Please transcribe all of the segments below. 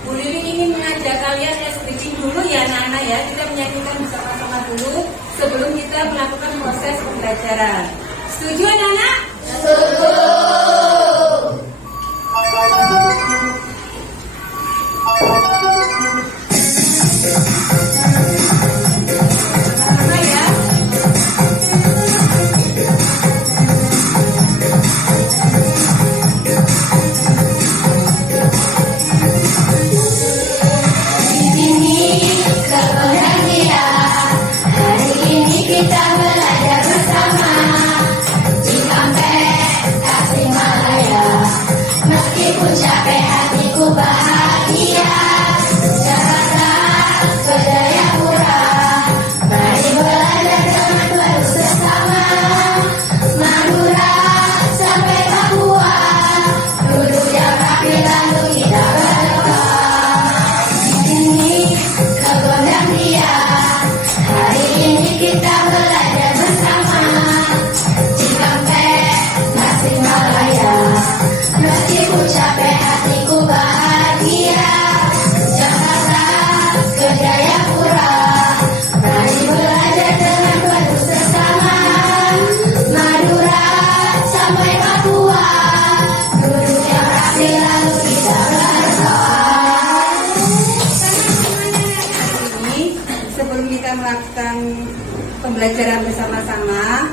Bu Lili ingin mengajak kalian speaking dulu ya anak-anak ya. Kita menyanyikan bersama-sama dulu sebelum kita melakukan proses pembelajaran. Setuju anak-anak? Setuju. Melakukan pembelajaran bersama-sama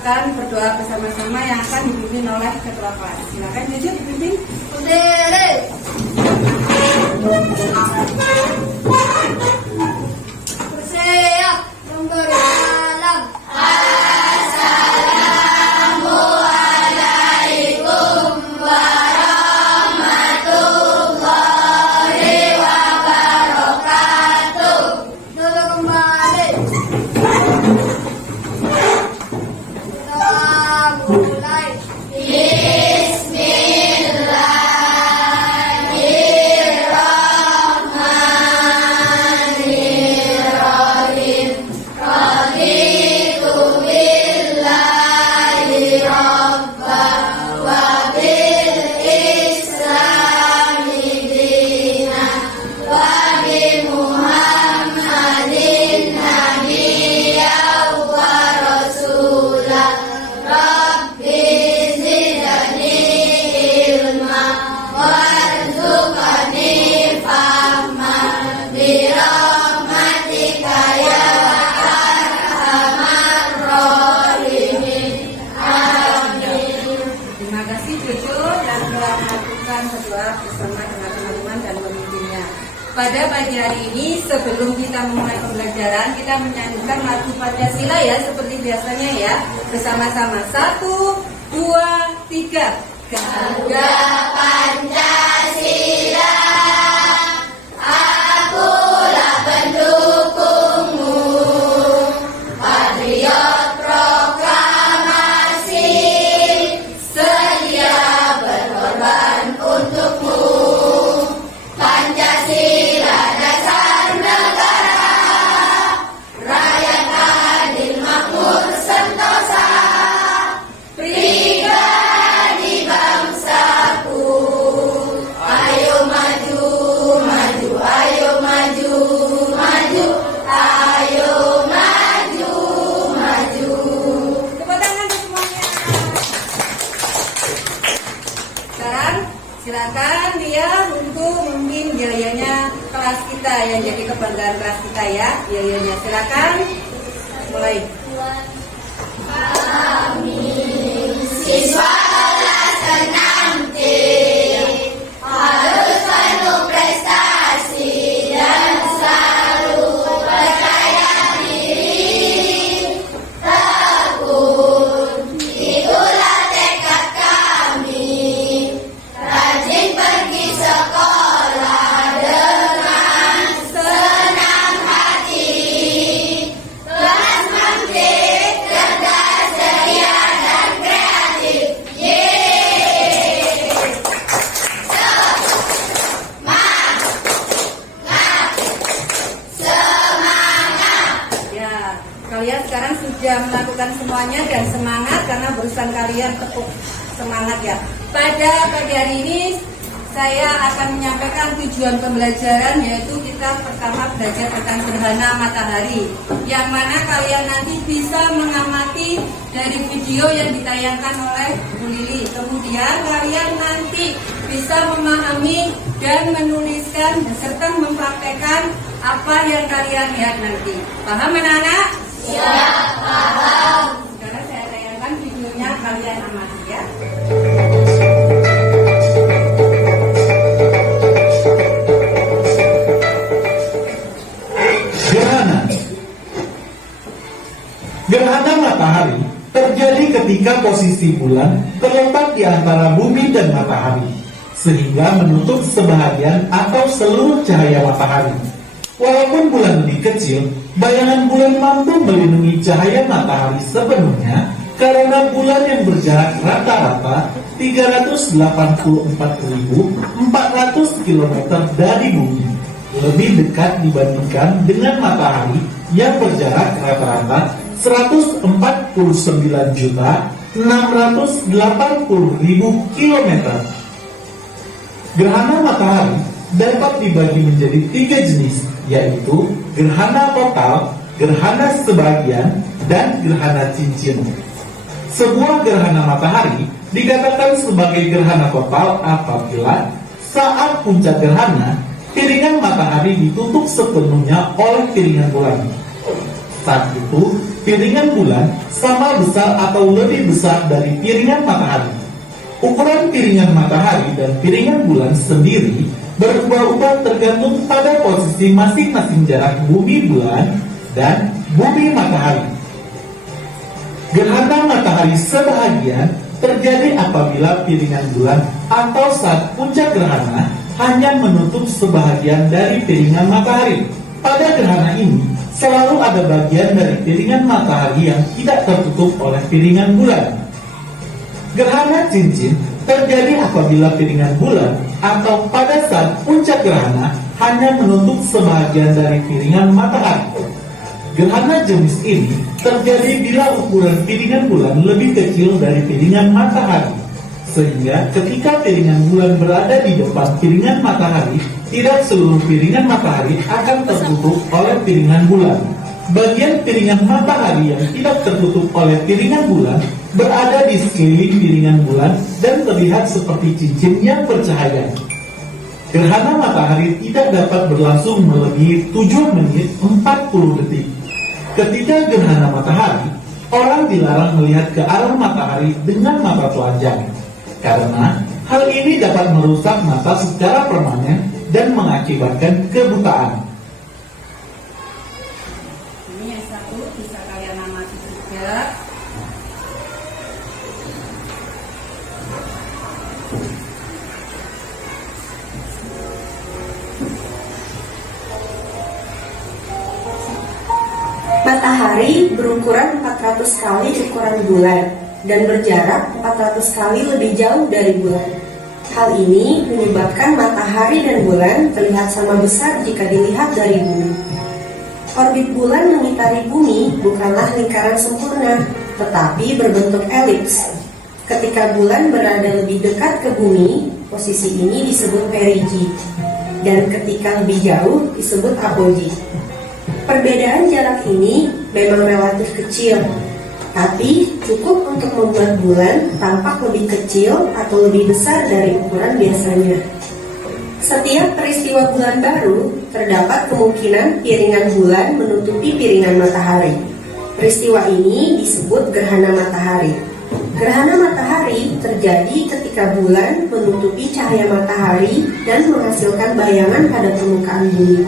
akan berdoa bersama-sama yang akan dipimpin oleh ketua kelas. Silakan Jujur dipimpin. Berdiri. Bersiap memberi salam. Assalamualaikum warahmatullahi wabarakatuh. Dulu kembali. Kita mulai. Bismillahirrahmanirrahim. Raditu billahi rabban wa bil islami dinan wa bi Muhammadin nabiyyan wa rasulan. Rabbi zidni ilma warzuqni fahman bi rahmatika ya arhamar rahimin. Amin. Terima kasih Jujur dan telah melakukan berdoa bersama dengan teman-teman dan pemimpinnya. Pada pagi hari ini sebelum kita memulai pembelajaran, kita menyanyikan lagu Pancasila ya seperti biasanya ya. Bersama-sama 1, 2, 3. Garuda Pancasila, akulah pendukungmu. Patriot proklamasi, sedia berkorban untukmu. Pancasila dasar negara, rakyat adil makmur sentosa. Silakan dia untuk memimpin biayanya kelas kita yang jadi kebanggaan kelas kita ya. Biayanya silakan mulai. Siswa kelas 6D harus penuh prestasi dan selalu percaya diri. Tekun, itulah tekad kami. Rajin pergi sekolah dengan senang hati. Kelas mandiri, cerdas, ceria, dan kreatif. Yeay! Semangat! Ya, kalian sekarang sudah melakukan semuanya dan semangat karena berusaha kalian tepuk semangat ya. Pada pagi hari ini saya akan menyampaikan tujuan pembelajaran, yaitu kita pertama belajar tentang gerhana matahari, yang mana kalian nanti bisa mengamati dari video yang ditayangkan oleh Bu Lili. Kemudian kalian nanti bisa memahami dan menuliskan serta mempraktekkan apa yang kalian lihat nanti. Paham anak-anak? Ya, paham. Sekarang saya tayangkan videonya, kalian amati ya. Gerhana matahari terjadi ketika posisi bulan terletak di antara bumi dan matahari, sehingga menutup sebahagian atau seluruh cahaya matahari. Walaupun bulan lebih kecil, bayangan bulan mampu melindungi cahaya matahari sepenuhnya karena bulan yang berjarak rata-rata 384.400 km dari bumi lebih dekat dibandingkan dengan matahari yang berjarak rata-rata 149.680.000 km. Gerhana matahari dapat dibagi menjadi 3 jenis, yaitu gerhana total, gerhana sebagian, dan gerhana cincin. Sebuah gerhana matahari dikatakan sebagai gerhana total apabila saat puncak gerhana, piringan matahari ditutup sepenuhnya oleh piringan bulan. Saat itu, piringan bulan sama besar atau lebih besar dari piringan matahari. Ukuran piringan matahari dan piringan bulan sendiri berubah-ubah tergantung pada posisi masing-masing jarak bumi bulan dan bumi matahari. Gerhana matahari sebahagian terjadi apabila piringan bulan atau saat puncak gerhana hanya menutup sebahagian dari piringan matahari. Pada gerhana ini, selalu ada bagian dari piringan matahari yang tidak tertutup oleh piringan bulan. Gerhana cincin terjadi apabila piringan bulan atau pada saat puncak gerhana hanya menutup sebahagian dari piringan matahari. Gerhana jenis ini terjadi bila ukuran piringan bulan lebih kecil dari piringan matahari, sehingga ketika piringan bulan berada di depan piringan matahari, tidak seluruh piringan matahari akan tertutup oleh piringan bulan. Bagian piringan matahari yang tidak tertutup oleh piringan bulan berada di sekeliling piringan bulan dan terlihat seperti cincin yang bercahaya. Gerhana matahari tidak dapat berlangsung melebihi 7 menit 40 detik. Ketika gerhana matahari, orang dilarang melihat ke arah matahari dengan mata telanjang, karena hal ini dapat merusak mata secara permanen dan mengakibatkan kebutaan. Ini yang satu bisa kalian amati juga. Matahari berukuran 400 kali ukuran bulan dan berjarak 400 kali lebih jauh dari bulan. Hal ini menyebabkan matahari dan bulan terlihat sama besar jika dilihat dari bumi. Orbit bulan mengitari bumi bukanlah lingkaran sempurna, tetapi berbentuk elips. Ketika bulan berada lebih dekat ke bumi, posisi ini disebut perigi, dan ketika lebih jauh disebut apogee. Perbedaan jarak ini memang relatif kecil, Tapi cukup untuk membuat bulan tampak lebih kecil atau lebih besar dari ukuran biasanya. Setiap peristiwa bulan baru, terdapat kemungkinan piringan bulan menutupi piringan matahari. Peristiwa ini disebut gerhana matahari. Gerhana matahari terjadi ketika bulan menutupi cahaya matahari dan menghasilkan bayangan pada permukaan bumi.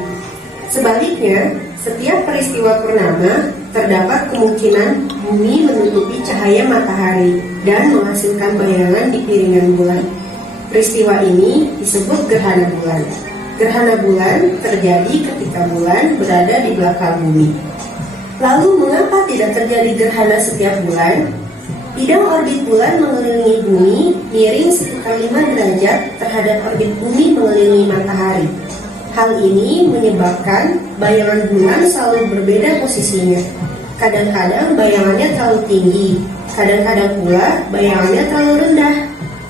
Sebaliknya, setiap peristiwa purnama terdapat kemungkinan bumi menutupi cahaya matahari dan menghasilkan bayangan di piringan bulan. Peristiwa ini disebut gerhana bulan. Gerhana bulan terjadi ketika bulan berada di belakang bumi. Lalu mengapa tidak terjadi gerhana setiap bulan? Bidang orbit bulan mengelilingi bumi miring sekitar 5 derajat terhadap orbit bumi mengelilingi matahari. Hal ini menyebabkan bayangan bulan selalu berbeda posisinya. Kadang-kadang bayangannya terlalu tinggi, kadang-kadang pula bayangannya terlalu rendah.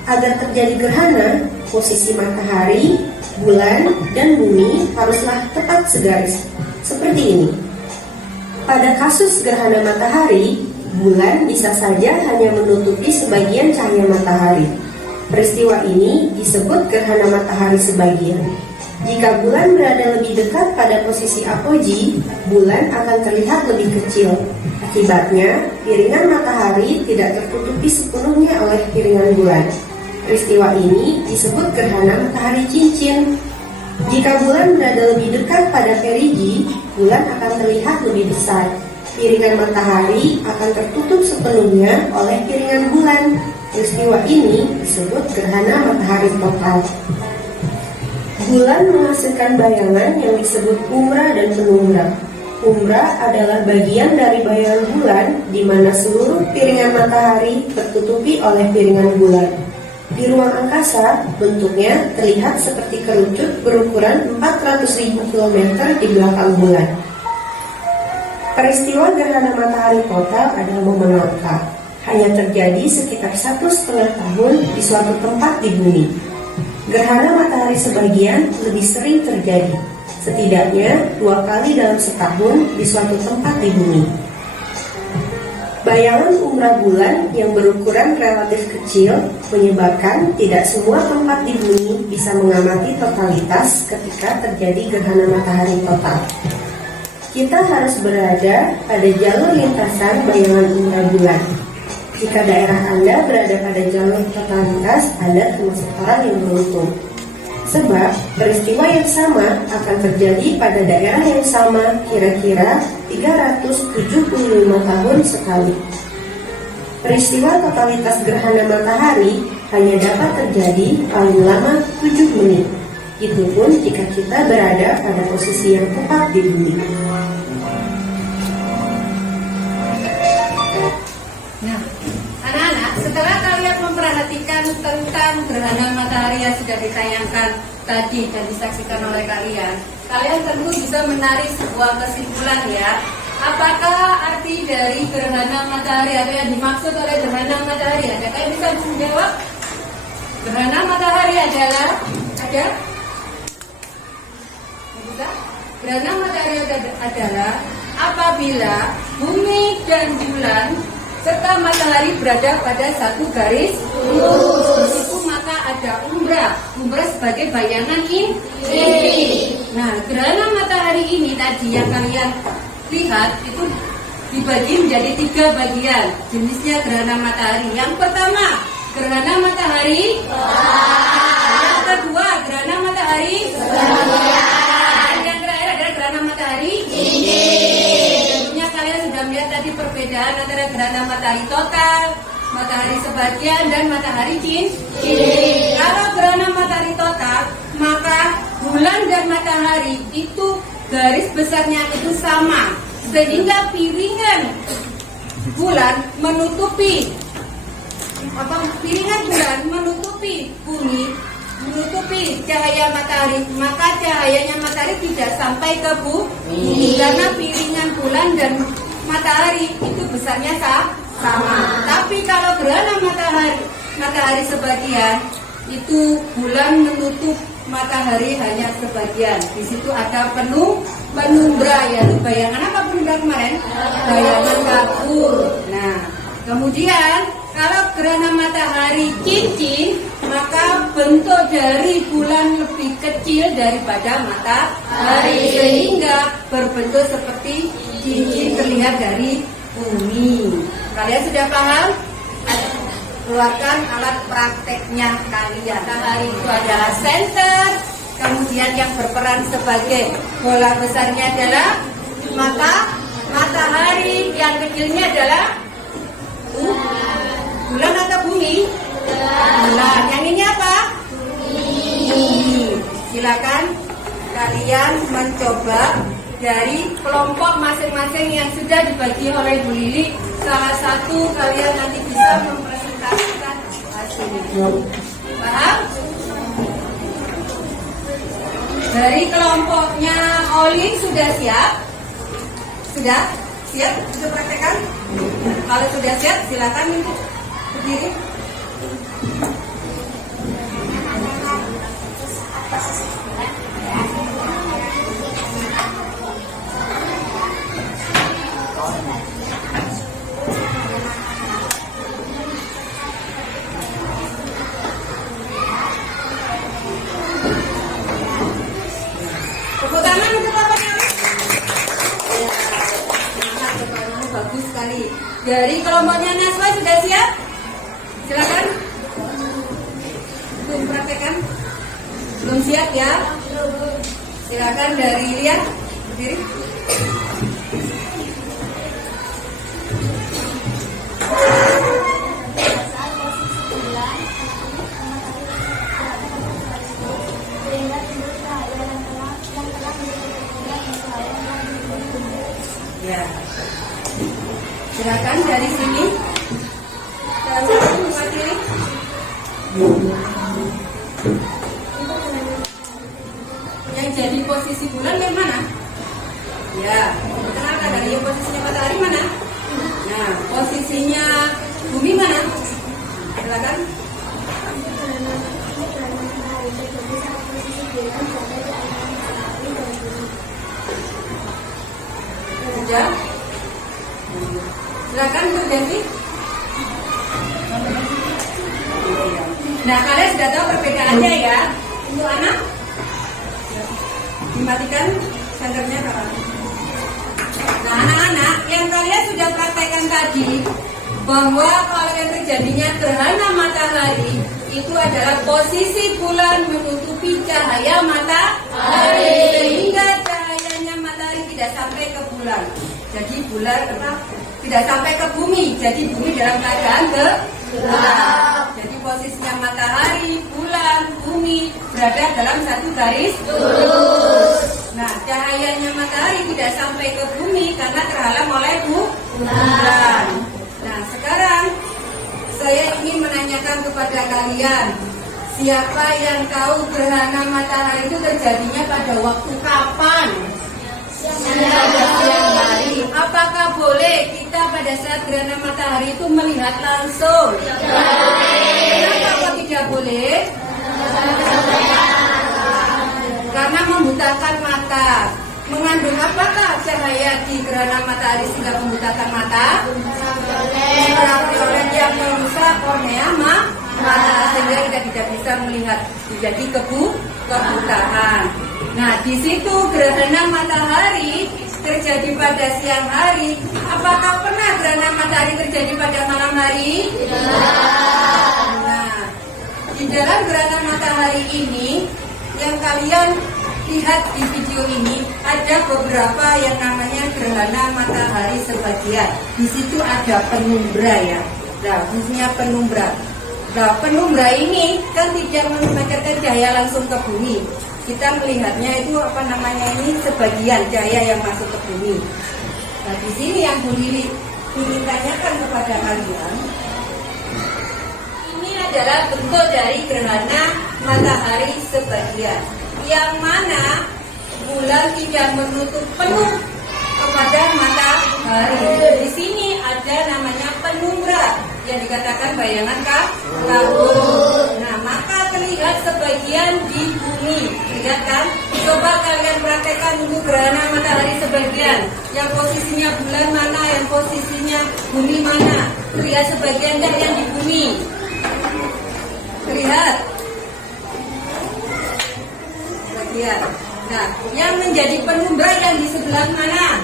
Agar terjadi gerhana, posisi matahari, bulan, dan bumi haruslah tepat segaris, seperti ini. Pada kasus gerhana matahari, bulan bisa saja hanya menutupi sebagian cahaya matahari. Peristiwa ini disebut gerhana matahari sebagian. Jika bulan berada lebih dekat pada posisi apogee, bulan akan terlihat lebih kecil. Akibatnya, piringan matahari tidak tertutupi sepenuhnya oleh piringan bulan. Peristiwa ini disebut gerhana matahari cincin. Jika bulan berada lebih dekat pada perigi, bulan akan terlihat lebih besar. Piringan matahari akan tertutup sepenuhnya oleh piringan bulan. Peristiwa ini disebut gerhana matahari total. Bulan menghasilkan bayangan yang disebut umbra dan penumbra. Umbra adalah bagian dari bayangan bulan di mana seluruh piringan matahari tertutupi oleh piringan bulan. Di ruang angkasa, bentuknya terlihat seperti kerucut berukuran 400.000 km di belakang bulan. Peristiwa gerhana matahari total adalah momen langka. Hanya terjadi sekitar 1,5 tahun di suatu tempat di bumi. Gerhana matahari sebagian lebih sering terjadi, setidaknya 2 kali dalam setahun di suatu tempat di bumi. Bayangan umbra bulan yang berukuran relatif kecil menyebabkan tidak semua tempat di bumi bisa mengamati totalitas ketika terjadi gerhana matahari total. Kita harus berada pada jalur lintasan bayangan umbra bulan. Jika daerah Anda berada pada jalur totalitas, Anda termasuk orang yang beruntung. Sebab peristiwa yang sama akan terjadi pada daerah yang sama kira-kira 375 tahun sekali. Peristiwa totalitas gerhana matahari hanya dapat terjadi paling lama 7 menit. Itu pun jika kita berada pada posisi yang tepat di bumi. Nah, anak-anak, setelah kalian memperhatikan tentang gerhana matahari yang sudah ditayangkan tadi dan disaksikan oleh kalian, kalian tentu bisa menarik sebuah kesimpulan ya. Apakah arti dari gerhana matahari atau yang dimaksud oleh gerhana matahari? Adakah yang bisa menjawab? Gerhana matahari adalah gerhana matahari adalah apabila bumi dan bulan serta matahari berada pada satu garis lurus. Itu maka ada umbra. Umbra sebagai bayangan ini. Nah, gerhana matahari ini tadi yang kalian lihat itu dibagi menjadi 3 bagian. Jenisnya gerhana matahari. Yang pertama, gerhana matahari. Yang kedua, gerhana matahari. Yang terakhir adalah gerhana matahari. Tentunya kalian sudah melihat tadi perbedaan antara gerhana matahari total, matahari sebagian, dan matahari cincin. Kalau gerhana matahari total, maka bulan dan matahari itu garis besarnya itu sama, sehingga piringan bulan menutupi bumi, menutupi cahaya matahari, maka cahayanya matahari tidak sampai ke bumi karena piringan bulan dan matahari itu besarnya sama. Tapi kalau gerhana matahari sebagian, itu bulan menutup matahari hanya sebagian. Di situ ada penumbra, ya. Bayangan apa penumbra kemarin? Bayangan kabur. Nah, Kemudian kalau gerhana matahari cincin, maka bentuk dari bulan lebih kecil daripada matahari, sehingga berbentuk seperti cincin terlihat dari bumi. Kalian sudah paham? Keluarkan alat prakteknya kalian. Matahari itu adalah senter, kemudian yang berperan sebagai bola besarnya adalah matahari, yang kecilnya adalah bulan atau bumi? Bulan. Yang ini apa? Bumi. Silakan kalian mencoba dari kelompok masing-masing yang sudah dibagi oleh Bu Lili. Salah satu kalian nanti bisa mempresentasikan hasilnya. Paham? Dari kelompoknya Olin sudah siap? Sudah? Siap untuk praktekan? Kalau sudah siap, silakan berdiri. Tepuk tangan untuk lapangan. Bagus sekali. Dari kelompoknya Naswa sudah siap? Silakan. Belum praktekan? Belum siap ya? Silakan dari Lia berdiri. Ya. Silakan dari sini. Dan mewakili. Yang jadi posisi bulan yang mana? Ya, kenalkan dari yang posisinya matahari mana? Nah, posisinya bumi mana? Silakan. Sudah. Silakan untuk Devi. Nah, kalian sudah tahu perbedaannya ya. Untuk anak, dimatikan senternya kawan. Nah, anak-anak yang kalian sudah praktekkan tadi, bahwa kalau yang terjadinya gerhana matahari itu adalah posisi bulan menutupi cahaya matahari, sehingga cahayanya matahari tidak sampai ke bulan. Jadi bulan tidak sampai ke bumi. Jadi bumi dalam keadaan gelap. Jadi posisinya matahari, bulan, bumi berada dalam satu garis lurus. Nah, cahayanya matahari tidak sampai ke bumi karena terhalang oleh bulan. Nah, sekarang saya ingin menanyakan kepada kalian, siapa yang tahu gerhana matahari itu terjadinya pada waktu kapan? Pada siang hari. Apakah boleh kita pada saat gerhana matahari itu melihat langsung? Kenapa kok tidak boleh? Karena membutakan mata. Mengandung apakah cahaya di gerhana matahari sehingga membutakan mata? Ultraviolet yang merusak kornea mata sehingga kita tidak bisa melihat, jadi kebutaan. Nah, di situ gerhana matahari terjadi pada siang hari. Apakah pernah gerhana matahari terjadi pada malam hari? Nah, di dalam gerhana matahari ini yang kalian lihat di video ini ada beberapa yang namanya gerhana matahari sebagian. Di situ ada penumbra ya. Nah, khususnya penumbra. Nah, penumbra ini kan tidak memancarkan cahaya langsung ke bumi. Kita melihatnya itu ini sebagian cahaya yang masuk ke bumi. Nah, di sini yang Bu Lili ingin tanyakan kepada kalian, ini adalah bentuk dari gerhana matahari sebagian, yang mana bulan tidak menutup penuh kepada matahari. Di sini ada namanya penumbra yang dikatakan bayangan kabut. Nah, maka terlihat sebagian di bumi, lihat kan? Coba kalian praktekkan untuk gerhana matahari sebagian. Yang posisinya bulan mana, yang posisinya bumi mana? Terlihat sebagian nggak yang di bumi? Terlihat? Sebagian. Nah, yang menjadi penumbra yang di sebelah mana?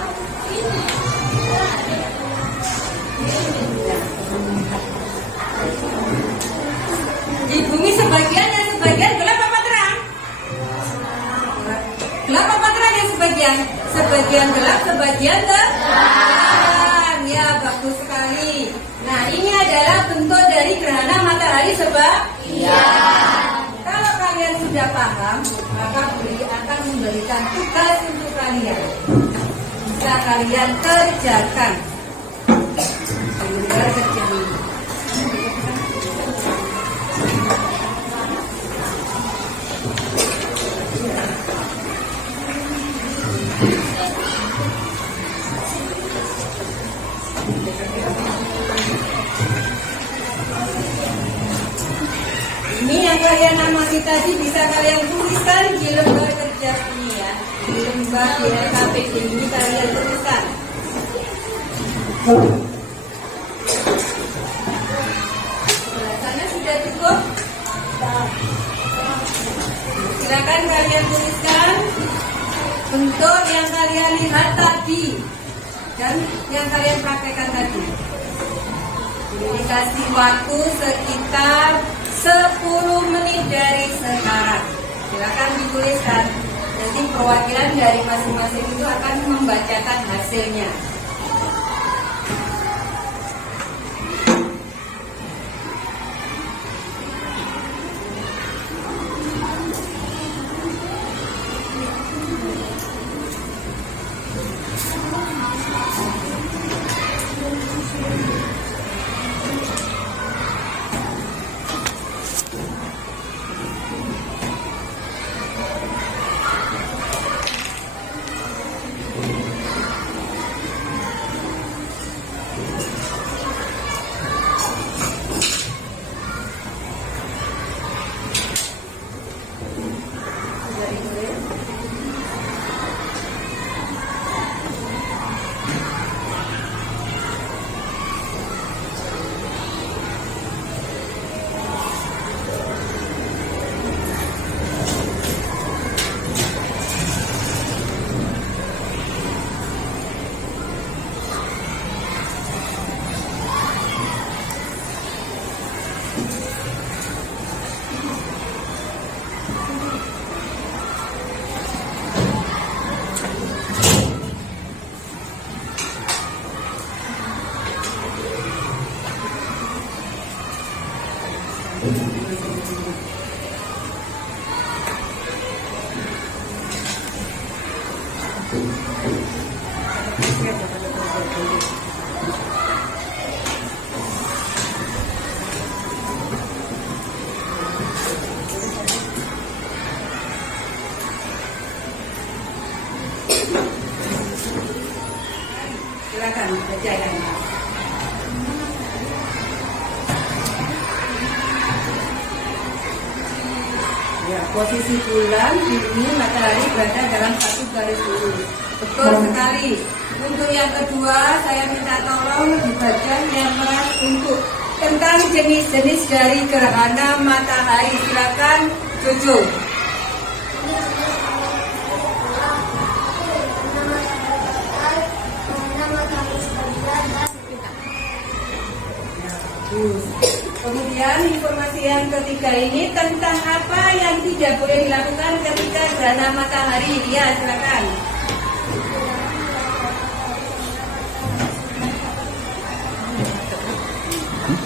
Di bumi sebagian dan sebagian gelap apa terang? Gelap apa terang yang sebagian? Sebagian gelap, sebagian terang. Ya, bagus sekali. Nah, ini adalah bentuk dari gerhana matahari sebagian. Kalau kalian sudah paham, maka beliau akan memberikan tugas untuk kalian. Bisa kalian kerjakan. Ini yang kalian amati tadi bisa kalian tuliskan di lembar kerja ini ya. Di lembar di LKPD ini kalian tuliskan. Sana sudah cukup? Silakan kalian tuliskan bentuk yang kalian lihat tadi dan yang kalian praktekkan tadi. Dikasih waktu sekitar 10 menit dari sekarang. Silakan dituliskan. Nanti perwakilan dari masing-masing itu akan membacakan hasilnya. Silakan kerjakan. Ya, posisi bulan, bumi, matahari berada dalam satu garis lurus. Betul sekali. Untuk yang kedua, saya minta tolong dibaca yang keras untuk tentang jenis-jenis dari gerhana matahari. Silakan, Jojo. Kemudian informasi yang ketiga ini tentang apa yang tidak boleh dilakukan ketika gerhana matahari. Ya, silakan.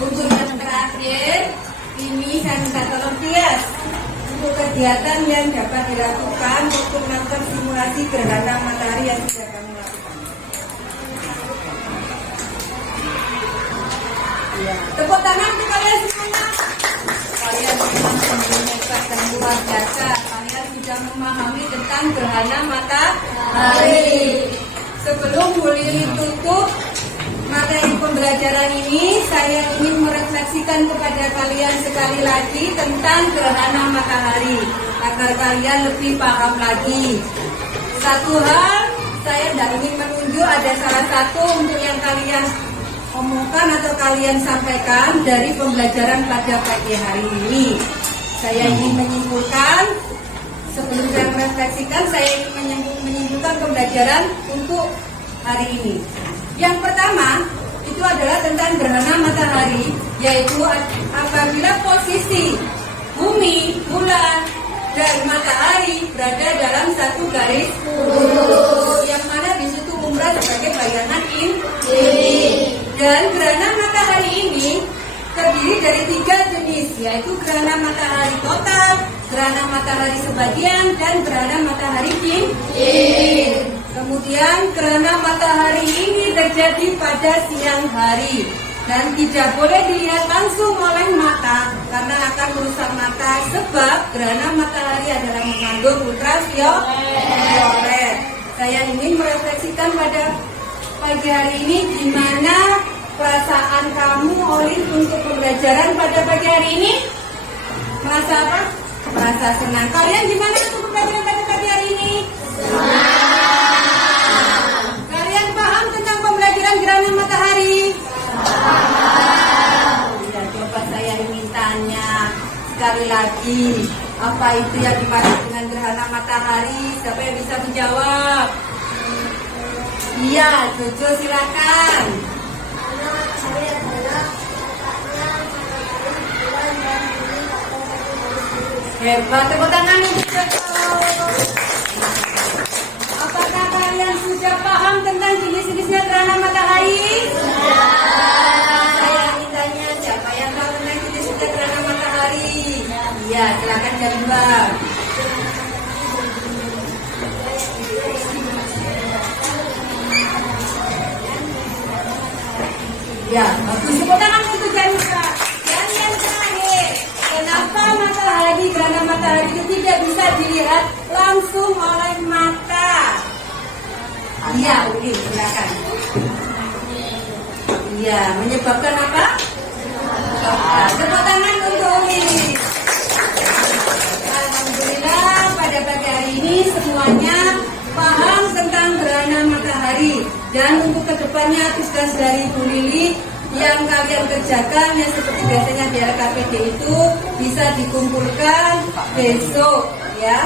Untuk yang terakhir, ini saya minta tolong Tias. Untuk kegiatan yang dapat dilakukan untuk melakukan simulasi gerhana matahari yang sudah kami lakukan. Ya, tepuk tangan untuk kalian semua. Kalian memang sungguh hebat dan luar biasa. Kalian sudah memahami tentang gerhana matahari. Sebelum Bulili tutup materi pembelajaran ini, saya ingin merefleksikan kepada kalian sekali lagi tentang gerhana matahari agar kalian lebih paham lagi. Satu hal, saya tidak ingin menunjuk ada salah satu untuk yang kalian omongkan atau kalian sampaikan dari pembelajaran pada pagi hari ini. Saya ingin menyimpulkan, sebelum saya merefleksikan, saya ingin menyimpulkan pembelajaran untuk hari ini. Yang pertama, itu adalah tentang gerhana matahari, yaitu apabila posisi bumi, bulan, dan matahari berada dalam satu garis lurus, yang mana di situ umrah sebagai bayangan ini. Dan gerhana matahari ini terdiri dari 3 jenis, yaitu gerhana matahari total, gerhana matahari sebagian, dan gerhana matahari cincin. Kemudian gerhana matahari ini terjadi pada siang hari dan tidak boleh dilihat langsung oleh mata karena akan merusak mata, sebab gerhana matahari adalah mengandung ultraviolet. Saya ingin merefleksikan pada pagi hari ini gimana perasaan kamu Olin untuk pembelajaran pada pagi hari ini. Merasa apa? Merasa senang. Kalian gimana untuk pembelajaran pada pagi hari ini? Senang. Kalian paham tentang pembelajaran gerhana matahari? Ya, coba saya ingin tanya sekali lagi, apa itu yang dimaksud dengan gerhana matahari? Siapa yang bisa menjawab? Iya, Jojo silakan. Hebat, tepuk tangan untuk Jojo. Apakah kalian sudah paham tentang jenis-jenisnya gerhana matahari? Saya ingin tanya, siapa yang tahu tentang jenis-jenisnya gerhana matahari? Iya, silakan jawab. Ya, bagus. Tepuk tangan untuk Janusa. Dan yang terakhir, kenapa matahari, gerhana matahari itu tidak bisa dilihat langsung oleh mata? Iya, Uli, silakan. Iya, menyebabkan apa? Tepuk tangan untuk Uli. Alhamdulillah, pada pagi hari ini semuanya paham tentang gerhana matahari. Dan untuk kedepannya tugas dari Bu Lili yang kalian kerjakan yang seperti biasanya di RKPD itu bisa dikumpulkan besok ya.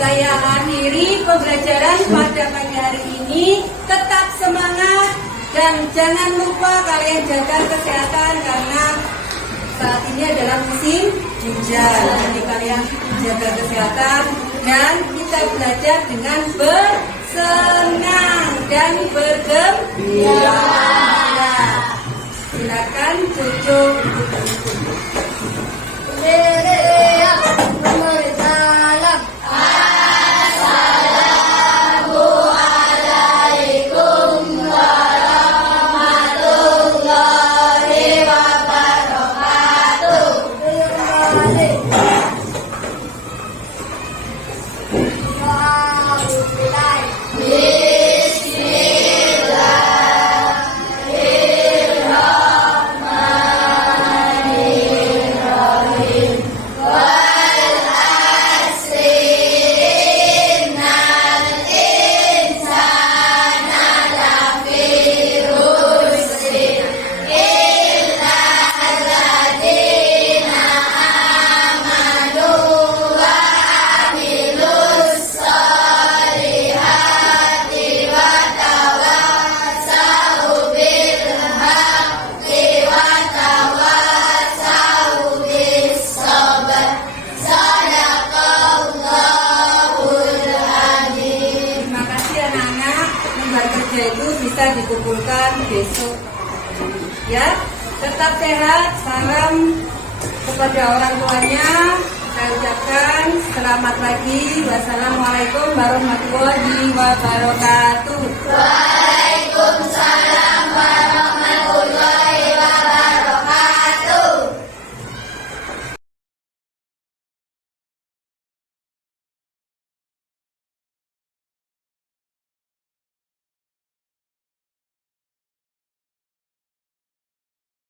Saya akhiri pembelajaran pada pagi hari ini. Tetap semangat dan jangan lupa kalian jaga kesehatan karena saat ini adalah musim hujan. Jadi kalian jaga kesehatan dan kita belajar dengan bersenang dan bergembira. Silakan Jojo. Bisa dikumpulkan besok ya. Tetap sehat, salam kepada orang tuanya. Saya ucapkan selamat pagi. Wassalamualaikum warahmatullahi wabarakatuh. Waalaikumsalam.